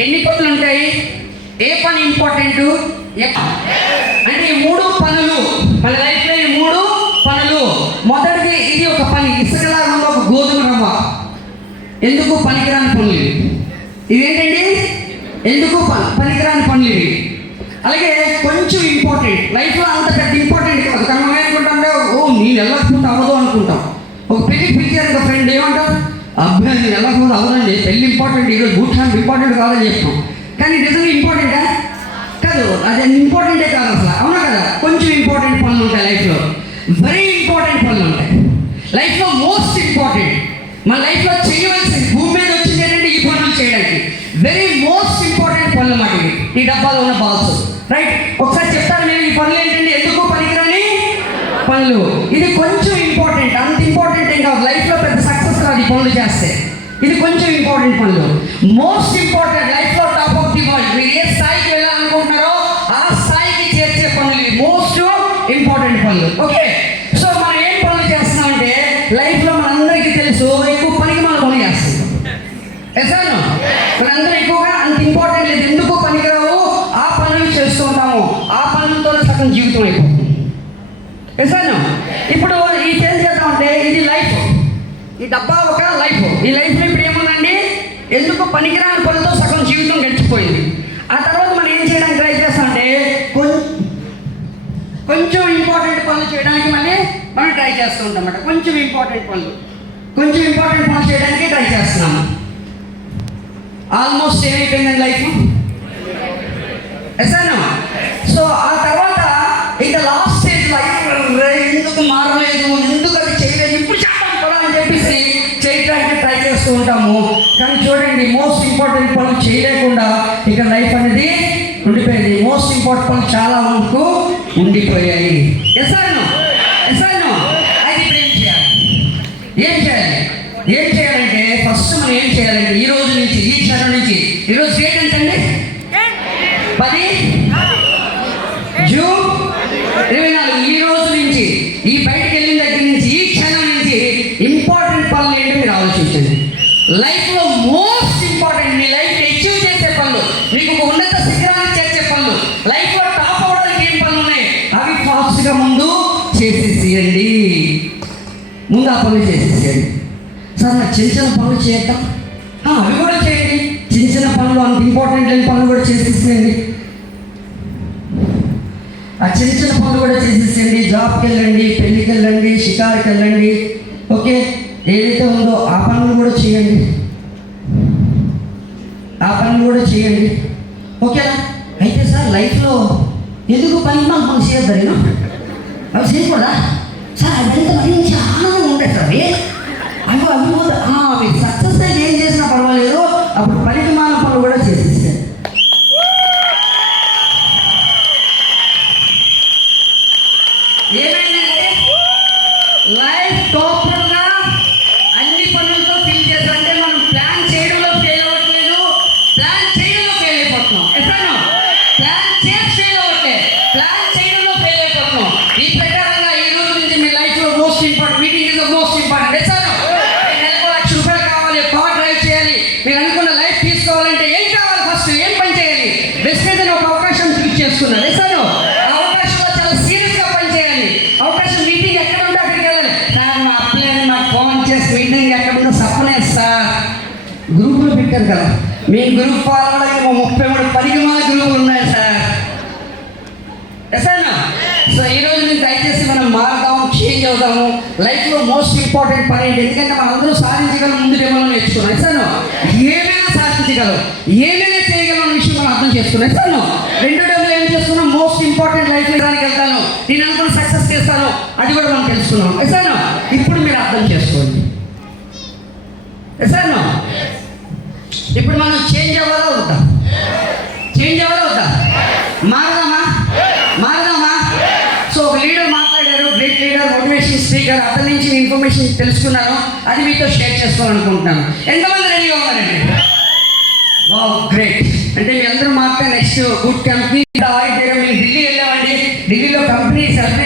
ఎన్ని పనులు ఉంటాయి? ఏ పని ఇంపార్టెంట్ అంటే ఈ 3 పనులు మన లైఫ్లో, ఈ 3 పనులు. మొదటిది ఇది ఒక పని, ఇసుకలాగా ఒక గోధుమ రవ్వ. ఎందుకు పనికిరాని పనులు ఇవేంటండి? ఎందుకు పనికిరాని పనులు ఇవి. అలాగే కొంచెం ఇంపార్టెంట్, లైఫ్లో అంత పెద్ద ఇంపార్టెంట్ కాదు కానీ మనం ఏమనుకుంటాం, ఓ నేను వెళ్ళకపోతే అవ్వదు అనుకుంటాం. ఒక పెళ్ళికి పిలిచారు ఒక ఫ్రెండ్, ఏమంటారు? అబ్బాయి నేను వెళ్ళకపోతే అవ్వదండి, పెళ్ళి ఇంపార్టెంట్, ఈరోజు బూట్ హ్యాండ్ ఇంపార్టెంట్ కాదని చెప్తాం. కానీ నిజంగా ఇంపార్టెంటా? కాదు, అది ఇంపార్టెంటే కాదు అసలు, అవునా కదా? కొంచెం ఇంపార్టెంట్ పనులు ఉంటాయి లైఫ్లో, వెరీ ఇంపార్టెంట్ పనులు ఉంటాయి లైఫ్లో. మోస్ట్ ఇంపార్టెంట్ మన లైఫ్లో చేయవలసింది, భూమి మీద వచ్చింది ఏంటంటే ఈ పనులు చేయడానికి. వెరీ మోస్ట్ ఇంపార్టెంట్ పనులు మాట ఇవి, ఈ డబ్బాలో ఉన్న బాల్స్. రైట్, ఒకసారి చెప్తాను నేను ఈ పనులు ఏంటంటే ఎందుకు పనికిరాని పనులు. ఇది కొంచెం ఇంపార్టెంట్, అంత ఇంపార్టెంట్ ఏం కాదు లైఫ్లో, పెద్ద సక్సెస్ రాదు ఈ పనులు చేస్తే. ఇది కొంచెం ఇంపార్టెంట్ పనులు. మోస్ట్ ఇంపార్టెంట్ లైఫ్లో, టాప్ ఆఫ్ ది వరల్డ్. మీరు ఏ స్థాయికి వెళ్ళాలనుకుంటున్నారో ఆ స్థాయికి చేర్చే పనులు ఇవి, మోస్ట్ ఇంపార్టెంట్ పనులు. ఓకే, సో మనం ఏం పనులు చేస్తున్నామంటే లైఫ్లో మనందరికీ తెలుసు ఎక్కువ పనికి మనం పనులు చేస్తాం. ఎసాను మనందరూ ఎక్కువగా అంత ఇంపార్టెంట్ లేదు, ఎందుకు పనికిరావు ఆ పనులు చేస్తూ ఉంటాము. ఆ పనులతో సగం జీవితం అయిపోతుంది. ఎసాను ఇప్పుడు ఈ చేంజ్ చేద్దామంటే ఇది లైఫ్, ఈ డబ్బా ఒక లైఫ్. ఈ లైఫ్లో ఇప్పుడు ఏముందండి? ఎందుకు పనికిరాని పనులతో సగం జీవితం గడిచిపోయింది. ఆ తర్వాత మనం ఏం చేయడానికి ట్రై చేస్తామంటే కొంచెం ఇంపార్టెంట్ పనులు చేయడానికి మనం ట్రై చేస్తూ ఉంటాం అన్నమాట. కొంచెం ఇంపార్టెంట్ పనులు చేయడానికి ట్రై చేస్తున్నాము. ఆల్మోస్ట్ ఏమైపోయిందండి లైఫ్. ఎసాను సో ఆ తర్వాత ఇక లాస్ట్ స్టేజ్ లైఫ్, ఎందుకు మారలేదు, ఎందుకు అది చేయలేదు, ఇప్పుడు చెప్పాలి కదా అని చెప్పేసి చేయడానికి ట్రై చేస్తూ ఉంటాము. కానీ చూడండి, మోస్ట్ ఇంపార్టెంట్ పనులు చేయలేకుండా ఇక లైఫ్ అనేది ఉండిపోయింది. మోస్ట్ ఇంపార్టెంట్ పనులు చాలా వరకు ఉండిపోయాయి. ఎసాను అది ఇప్పుడు ఏం చేయాలంటే ఫస్ట్ మనం ఏం చేయాలంటే ఈ రోజు నుంచి, ఈ క్షణం నుంచి, ఈరోజు డేట్ ఎంతండి? 10 జూన్ 24. ఈ రోజు నుంచి, ఈ బయటకు వెళ్ళిన దగ్గర నుంచి, ఈ క్షణం నుంచి ఇంపార్టెంట్ పనులు ఏంటో మీరు ఆలోచించండి. లైఫ్లో మోస్ట్ ఇంపార్టెంట్, మీ లైఫ్ అచీవ్ చేసే పనులు, మీకు ఒక ఉన్నత శిఖరాన్ని చేర్చే పనులు, లైఫ్లో టాప్ అవ్వడానికి ఏం పనులు ఉన్నాయి అవి ఫాస్ట్గా ముందు చేసేసేయండి. ముందు ఆ పనులు చేసేసేయండి. సార్ నాకు చిన్న పనులు చేద్దాం, అవి కూడా చేయండి. చిన్న పనులు, అంత ఇంపార్టెంట్ లేని పనులు కూడా చేసేసేయండి. ఆ చిన్న పనులు కూడా చేసేసేయండి. జాబ్కి వెళ్ళండి, పెళ్ళికి వెళ్ళండి, షికారుకి వెళ్ళండి. ఓకే, ఏదైతే ఉందో ఆ పనులు కూడా చేయండి. ఓకేనా? అయితే సార్ లైఫ్లో ఎందుకు పని మనం చేయొద్దు, అవి చేయకూడదా సార్? అదంతా మంచి ఆనందంగా ఉంటాయి సార్. అవి మీరు సక్సెస్ ఏం చేసినా పర్వాలేదు, అప్పుడు పనికి మాన పనులు కూడా చేసేస్తాయి. ఏమైందంటే లైఫ్ టోటల్గా అన్ని పనులతో ఫీల్ చేస్తారంటే మనం ప్లాన్ చేయడంలో ఫెయిల్ అవ్వట్లేదు, ప్లాన్ చేయడంలో ఫెయిల్ అయిపోతున్నాం. ఎప్పుడైనా ప్లాన్ చేసి ఫెయిల్ అవ్వట్లేదు, ప్లాన్ చేయడంలో ఫెయిల్ అయిపోతున్నాం. ఈ ప్రకారంగా ఈ రోజు నుంచి మీ లైఫ్లో most important meeting is the most important. ఎసాను నెలకు 1 లక్ష రూపాయలు కావాలి, కార్ డ్రైవ్ చేయాలి, మీరు అనుకున్న లైఫ్ తీసుకోవాలంటే ఏం కావాలి? ఫస్ట్ ఏం పని చేయాలి? బెస్ట్ అయితే ఒక అవకాశం చూస్ చేసుకున్నారు. ఎసాను ఆ అవకాశంలో చాలా సీరియస్గా పని చేయాలి. అవకాశం మీటింగ్ ఎక్కడ ఉంటే అక్కడికి వెళ్ళాలి. సార్ మా అప్లైన్ నాకు ఫోన్ చేసి మీటింగ్ ఎక్కడ ఉందో సప్లై సార్ గ్రూపులు పెట్టారు కదా, మీ గ్రూప్ ఫాలోవడానికి 33 పరిగమాల గ్రూపులు ఉన్నాయి సార్. ఎసానా సో ఈ రోజు నుంచి దయచేసి మనం మారుదాము, చేంజ్ అవుతాము. లైఫ్లో మోస్ట్ ఇంపార్టెంట్ పని ఏంటి? ఎందుకంటే మనం అందరూ సాధించగలం, ముందు డెమోలో నేర్చుకున్నాం. ఎసాను ఏమైనా సాధించగలం, ఏమైనా చేయగలం అనే విషయం మనం అర్థం చేసుకున్నాం. ఎసాను 2 డెమోలో ఏం చేసుకున్నాం? మోస్ట్ ఇంపార్టెంట్ లైఫ్ దానికి వెళ్తాను, నేను అనుకున్న సక్సెస్ చేస్తాను, అది కూడా మనం తెలుసుకున్నాం. ఎసాను ఇప్పుడు మీరు అర్థం చేసుకోండి. ఎసాను ఇప్పుడు మనం చేంజ్ అవ్వాలా వద్దా? మారదామా? సో ఒక లీడర్ మాట్లాడారు, గ్రేట్ లీడర్, మోటివేషన్ స్పీకర్, అతని నుంచి ఇన్ఫర్మేషన్ తెలుసుకున్నాను, అది మీతో షేర్ చేసుకోవాలనుకుంటున్నాను. ఎంతమంది రెడీగా ఉన్నారండి? Wow, great. అంటే మీ అందరూ మాట్లాడే నెక్స్ట్ గుడ్ కంపెనీ మీరు ఢిల్లీ వెళ్ళామండి. ఢిల్లీలో కంపెనీ సెలబ్రేట్